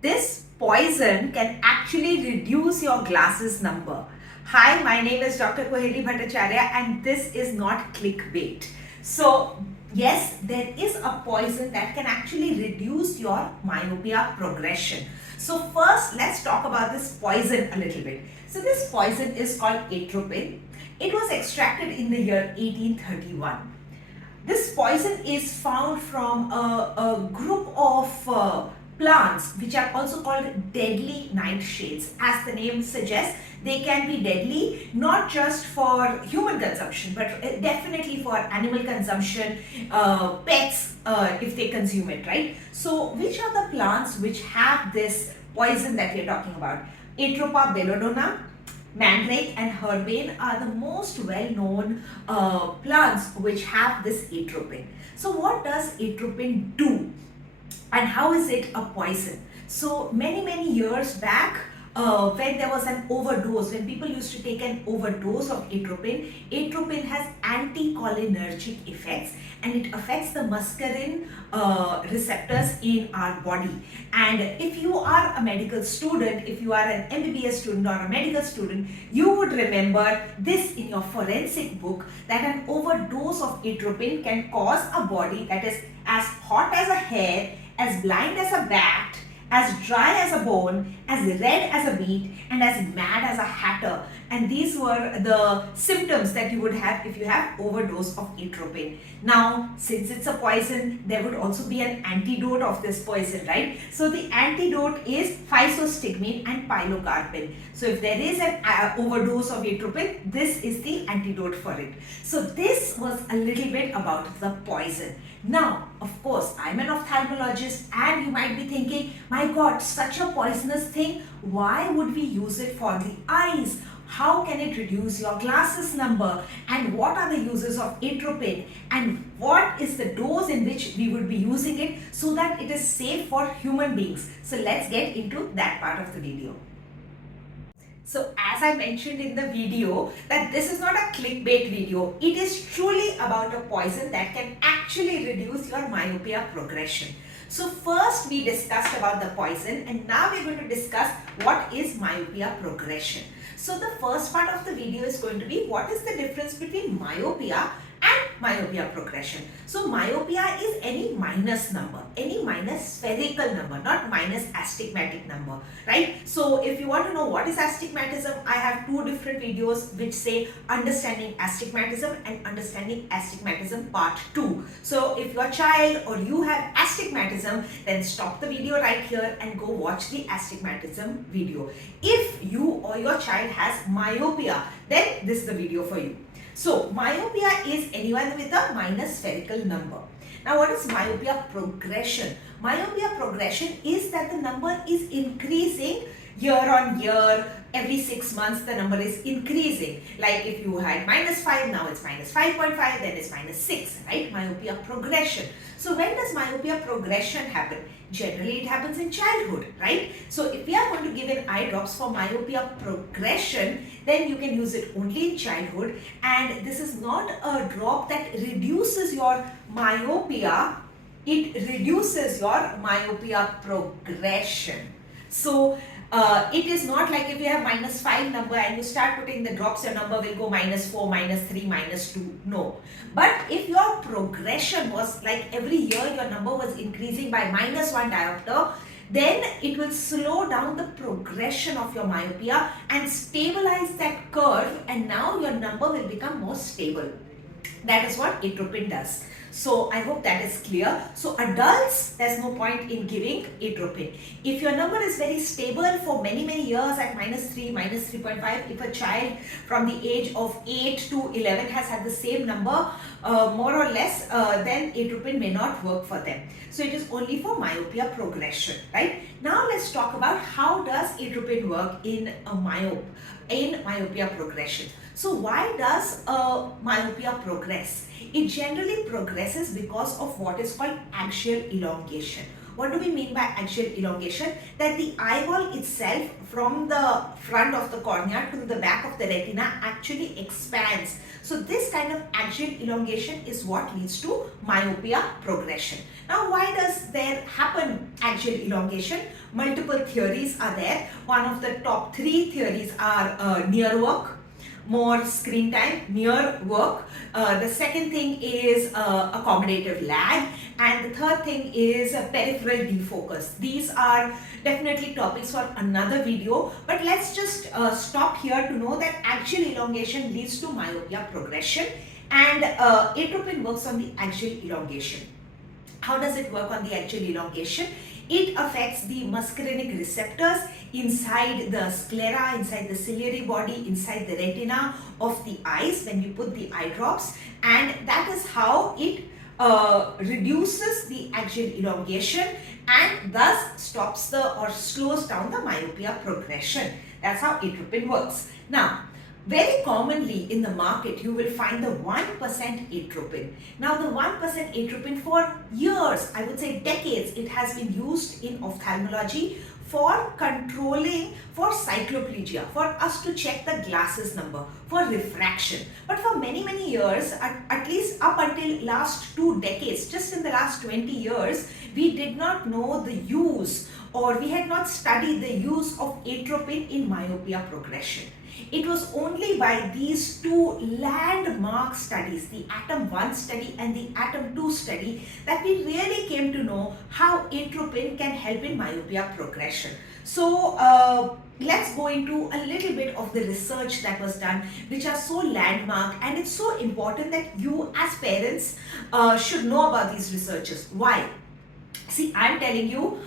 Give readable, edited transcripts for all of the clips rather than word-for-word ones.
This poison can actually reduce your glasses number. Hi, my name is Dr. Koheli Bhattacharya and this is not clickbait. So, yes, there is a poison that can actually reduce your myopia progression. So, first, let's talk about this poison a little bit. So, this poison is called atropine. It was extracted in the year 1831. This poison is found from a group of plants which are also called deadly nightshades. As the name suggests, they can be deadly not just for human consumption but definitely for animal consumption, pets if they consume it, right? So which are the plants which have this poison that we are talking about? Atropa belladonna, mandrake and herbane are the most well-known plants which have this atropine. So what does atropine do and how is it a poison? So many years back, when there was an overdose, when people used to take an overdose of atropine has anticholinergic effects and it affects the muscarine receptors in our body. And if you are a medical student, if you are an MBBS student or a medical student, you would remember this in your forensic book, that an overdose of atropine can cause a body that is as hot as a hair, as blind as a bat, as dry as a bone, as red as a beet, and as mad as a hatter. And these were the symptoms that you would have if you have overdose of atropine. Now, since it's a poison, there would also be an antidote of this poison, right? So the antidote is physostigmine and pilocarpine. So if there is an overdose of atropine, this is the antidote for it. So this was a little bit about the poison. Now, of course, I'm an ophthalmologist and you might be thinking, my God, such a poisonous thing, why would we use it for the eyes? How can it reduce your glasses number? And what are the uses of atropine? And what is the dose in which we would be using it so that it is safe for human beings? So let's get into that part of the video. So as I mentioned in the video, that this is not a clickbait video. It is truly about a poison that can actually reduce your myopia progression. So first we discussed about the poison and now we're going to discuss what is myopia progression. So the first part of the video is going to be what is the difference between myopia and myopia progression. So myopia is any minus number, any minus spherical number, not minus astigmatic number, right? So if you want to know what is astigmatism, I have two different videos which say understanding astigmatism and understanding astigmatism part 2. So if your child or you have astigmatism, then stop the video right here and go watch the astigmatism video. If you or your child has myopia, then this is the video for you. So myopia is anyone with a minus spherical number. Now what is myopia progression? Myopia progression is that the number is increasing year on year. Every 6 months the number is increasing. Like if you had -5, now it's -5.5, then it's -6, right? Myopia progression. So when does myopia progression happen? Generally it happens in childhood, right? So if we are going to give an eye drops for myopia progression, then you can use it only in childhood, and this is not a drop that reduces your myopia, it reduces your myopia progression. So it is not like if you have -5 number and you start putting the drops, your number will go -4, -3, -2. No. But if your progression was like every year your number was increasing by -1 diopter, then it will slow down the progression of your myopia and stabilize that curve, and now your number will become more stable. That is what atropine does. So I hope that is clear. So adults, there's no point in giving atropine. If your number is very stable for many years at -3, -3.5, if a child from the age of 8 to 11 has had the same number, more or less, then atropine may not work for them. So it is only for myopia progression, right? Now let's talk about how does atropine work in myopia progression. So why does myopia progress? It generally progresses because of what is called axial elongation. What do we mean by axial elongation? That the eyeball itself from the front of the cornea to the back of the retina actually expands. So this kind of axial elongation is what leads to myopia progression. Now, why does there happen axial elongation? Multiple theories are there. One of the top 3 theories are near work, more screen time, near work. The second thing is accommodative lag, and the third thing is peripheral defocus. These are definitely topics for another video, but let's just stop here to know that axial elongation leads to myopia progression, and atropine works on the axial elongation. How does it work on the axial elongation? It affects the muscarinic receptors inside the sclera, inside the ciliary body, inside the retina of the eyes when we put the eye drops, and that is how it reduces the axial elongation and thus stops or slows down the myopia progression. That's how atropine works. Now, very commonly in the market, you will find the 1% atropine. Now, the 1% atropine for years, I would say decades, it has been used in ophthalmology for controlling, for cycloplegia, for us to check the glasses number, for refraction. But for many, many years, at least up until last 2 decades, just in the last 20 years, we did not know the use, or we had not studied the use of atropine in myopia progression. It was only by these 2 landmark studies, the Atom 1 study and the Atom 2 study, that we really came to know how atropine can help in myopia progression. So let's go into a little bit of the research that was done, which are so landmark, and it's so important that you as parents should know about these researches. Why? See, I'm telling you,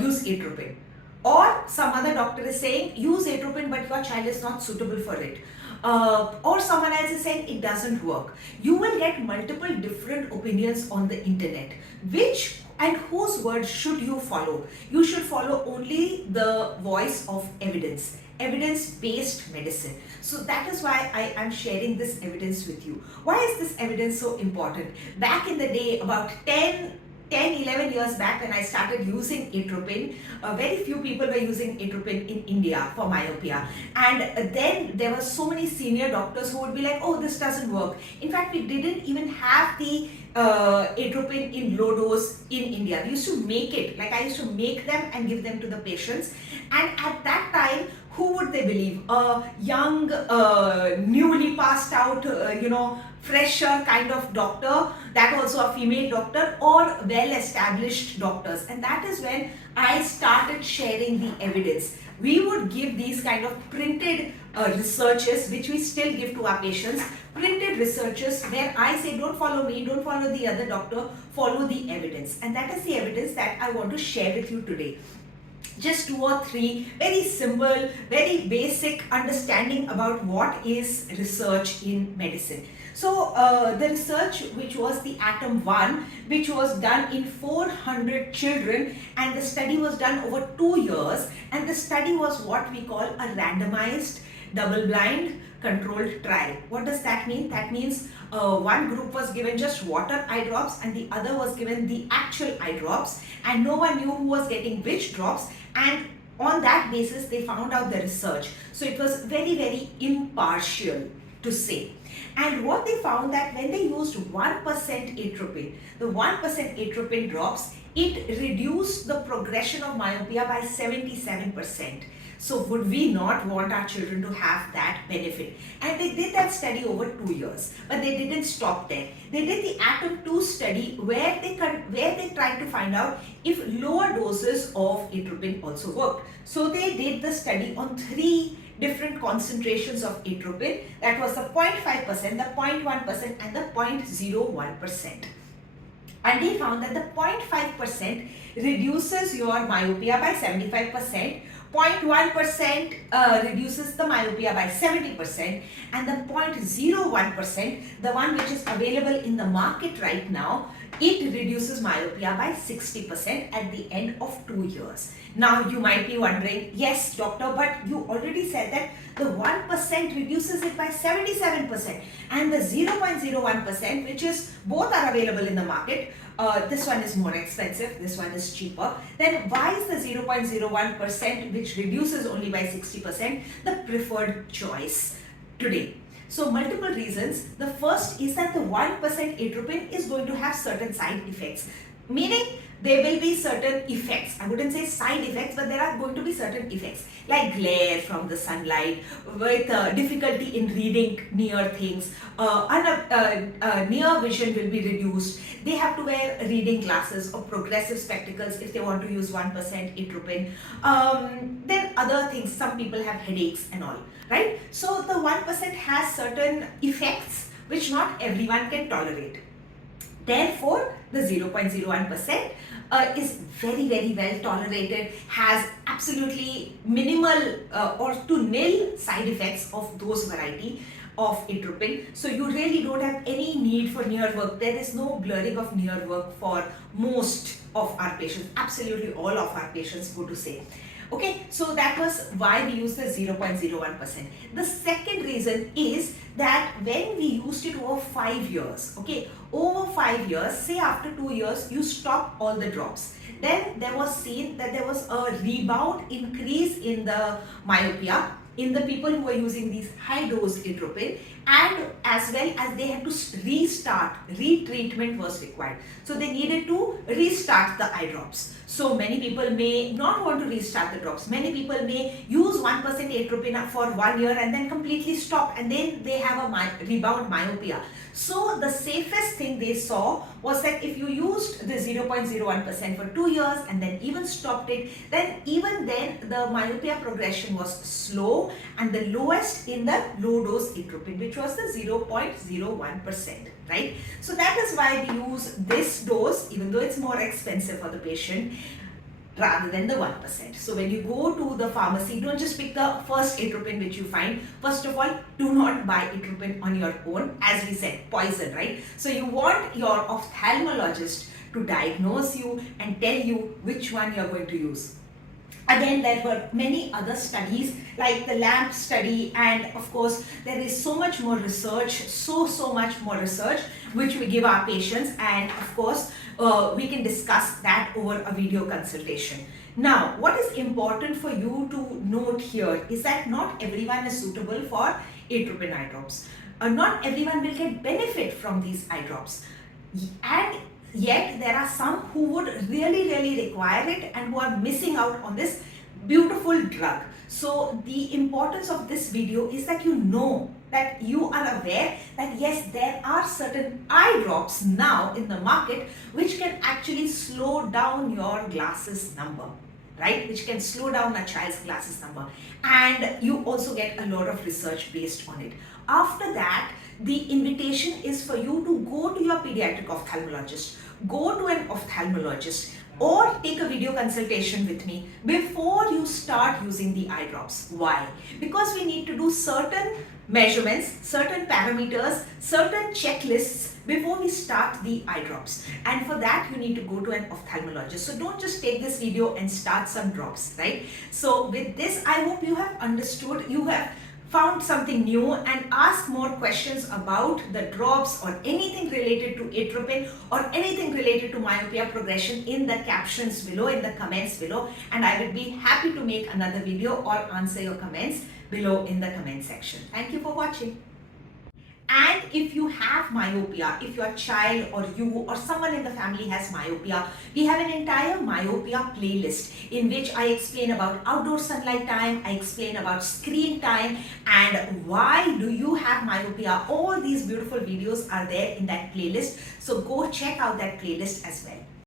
use atropine. Or some other doctor is saying, use atropine but your child is not suitable for it. Or someone else is saying it doesn't work. You will get multiple different opinions on the internet. Which and whose word should you follow? You should follow only the voice of evidence. Evidence-based medicine. So that is why I am sharing this evidence with you. Why is this evidence so important? Back in the day, about 11 years back, when I started using atropine, very few people were using atropine in India for myopia, and then there were so many senior doctors who would be like, oh, this doesn't work. In fact, we didn't even have the atropine in low dose in India. We used to make it, like I used to make them and give them to the patients, and at that time, who would they believe? A young, newly passed out, fresher kind of doctor, that also a female doctor, or well-established doctors. And that is when I started sharing the evidence. We would give these kind of printed researches, which we still give to our patients, printed researches where I say, don't follow me, don't follow the other doctor, follow the evidence. And that is the evidence that I want to share with you today. Just 2 or 3 very simple, very basic understanding about what is research in medicine. So the research, which was the Atom 1, which was done in 400 children, and the study was done over 2 years, and the study was what we call a randomized, double-blind, controlled trial. What does that mean? That means one group was given just water eye drops and the other was given the actual eye drops, and no one knew who was getting which drops, and on that basis they found out the research. So it was very, very impartial, to say. And what they found, that when they used 1% atropine, the 1% atropine drops, it reduced the progression of myopia by 77%. So would we not want our children to have that benefit? And they did that study over 2 years, but they didn't stop there. They did the Atom 2 study where they tried to find out if lower doses of atropine also worked. So they did the study on 3 different concentrations of atropine. That was the 0.5%, the 0.1% and the 0.01%. And they found that the 0.5% reduces your myopia by 75%, 0.1% reduces the myopia by 70%, and the 0.01%, the one which is available in the market right now, it reduces myopia by 60% at the end of 2 years. Now you might be wondering, yes doctor, but you already said that the 1% reduces it by 77% and the 0.01%, which is both are available in the market, this one is more expensive, this one is cheaper. Then why is the 0.01%, which reduces only by 60%, the preferred choice today? So multiple reasons. The first is that the 1% atropine is going to have certain side effects, meaning there will be certain effects. I wouldn't say side effects, but there are going to be certain effects like glare from the sunlight, with difficulty in reading near things, near vision will be reduced. They have to wear reading glasses or progressive spectacles if they want to use 1% atropine. Then other things, some people have headaches and all, right? So the 1% has certain effects which not everyone can tolerate. Therefore, the 0.01% is very, very well tolerated, has absolutely minimal or to nil side effects of those variety of atropine. So you really don't have any need for near work. There is no blurring of near work for most of our patients. Absolutely all of our patients, go to say. Okay, so that was why we used the 0.01%. The second reason is that when we used it over 5 years, okay, over 5 years, say after 2 years, you stop all the drops. Then there was seen that there was a rebound increase in the myopia in the people who were using these high dose atropine, and as well as they had to restart, retreatment was required. So they needed to restart the eye drops. So many people may not want to restart the drops. Many people may use 1% atropine for 1 year and then completely stop, and then they have a rebound myopia. So the safest thing they saw was that if you used the 0.01% for 2 years and then even stopped it, then even then the myopia progression was slow and the lowest in the low dose atropine, which was the 0.01%, right? So that is why we use this dose, even though it's more expensive for the patient, rather than the 1%. So when you go to the pharmacy, don't just pick the first atropine which you find. First of all, do not buy atropine on your own. As we said, poison, right? So you want your ophthalmologist to diagnose you and tell you which one you're going to use. Again, there were many other studies like the LAMP study, and of course there is so much more research, so much more research which we give our patients, and of course we can discuss that over a video consultation. Now, what is important for you to note here is that not everyone is suitable for atropine eye drops. Not everyone will get benefit from these eye drops, and yet there are some who would really require it and who are missing out on this beautiful drug. So the importance of this video is that you know, that you are aware that yes, there are certain eye drops now in the market which can actually slow down your glasses number, right? Which can slow down a child's glasses number, and you also get a lot of research based on it. After that, the invitation is for you to go to your pediatric ophthalmologist, go to an ophthalmologist, or take a video consultation with me before you start using the eye drops. Why? Because we need to do certain measurements, certain parameters, certain checklists before we start the eye drops, and for that you need to go to an ophthalmologist. So don't just take this video and start some drops, right? So with this, I hope you have understood, you have found something new, and ask more questions about the drops or anything related to atropine or anything related to myopia progression in the captions below, in the comments below, and I will be happy to make another video or answer your comments below in the comment section. Thank you for watching. And if you have myopia, if your child or you or someone in the family has myopia, we have an entire myopia playlist in which I explain about outdoor sunlight time, I explain about screen time, and why do you have myopia. All these beautiful videos are there in that playlist. So go check out that playlist as well.